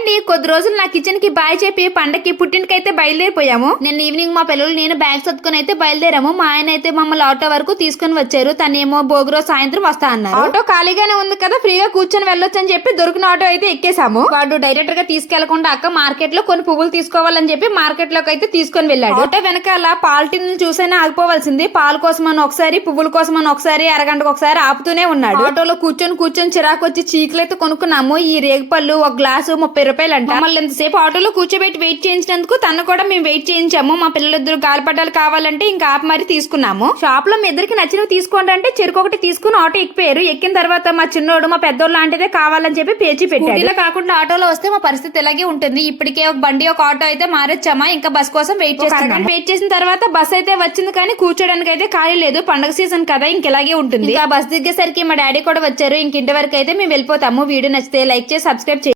అండి, కొద్ది రోజులు నా కిచెన్ కి బాయ్ చెప్పి పండక్కి పుట్టింటికి అయితే బయలుదేరిపోయాము. నేను ఈవినింగ్ మా పిల్లలు నేను బ్యాగ్ సర్దుకొని అయితే బయలుదేరాము. మా ఆయన అయితే మమ్మల్ని ఆటో వరకు తీసుకుని వచ్చారు. తనేమో భోగి రోజు సాయంత్రం వస్తా అన్నారు. ఆటో ఖాళీగానే ఉంది కదా, ఫ్రీగా కూర్చొని వెళ్ళొచ్చు అని చెప్పి దొరికిన ఆటో అయితే ఎక్కేసాము. వాడు డైరెక్ట్ గా తీసుకెళ్లకుండా అక్క మార్కెట్ లో కొన్ని పువ్వులు తీసుకోవాలని చెప్పి మార్కెట్ లోకి అయితే తీసుకొని వెళ్ళాడు. ఆటో వెనకాల పాలిటిన్ చూసైనా ఆగిపోవాల్సింది. పాల కోసం అని ఒకసారి, పువ్వుల కోసం అని ఒకసారి, అరగంటకు ఒకసారి ఆపుతూనే ఉన్నాడు. ఆటోలో కూర్చొని చిరాకు వచ్చి చీకులు అయితే కొనుక్కున్నాము. ఈ రేగుపళ్ళు ఒక గ్లాసు 30 రూపాయలు అంట. మమ్మల్ని ఎంతసేపు ఆటోలో కూర్చోబెట్టి వెయిట్ చేయించినందుకు తను కూడా మేము వెయిట్ చేయించాము. మా పిల్లలిద్దరు గాలిపటాలు కావాలంటే ఇంకా ఆపి మరి తీసుకున్నాము. షాప్ లో మీ ఇద్దరికి నచ్చినవి తీసుకోండి అంటే చెరుకొకటి తీసుకుని ఆటో ఎక్కిపోయారు. ఎక్కిన తర్వాత మా చిన్నోడు మా పెద్దోళ్ళు లాంటిదే కావాలని చెప్పి పేచి పెట్టారు. ఇలా కాకుండా ఆటోలో వస్తే మా పరిస్థితి ఇలాగే ఉంటుంది. ఇప్పటికే ఒక బండి ఒక ఆటో అయితే మారొచ్చామా, ఇంకా బస్ కోసం వెయిట్ చేస్తాం. వెయిట్ చేసిన తర్వాత బస్ అయితే వచ్చింది, కానీ కూర్చోడానికి అయితే ఖాళీ లేదు. పండుగ సీజన్ కదా, ఇంకెలాగే ఉంటుంది. ఆ బస్ దిగేసరికి మా డాడీ కూడా వచ్చారు. ఇంక ఇంటి వరకు అయితే మేము వెళ్ళిపోతాము. వీడియో నచ్చితే లైక్ చేసి సబ్స్క్రైబ్ చేయండి.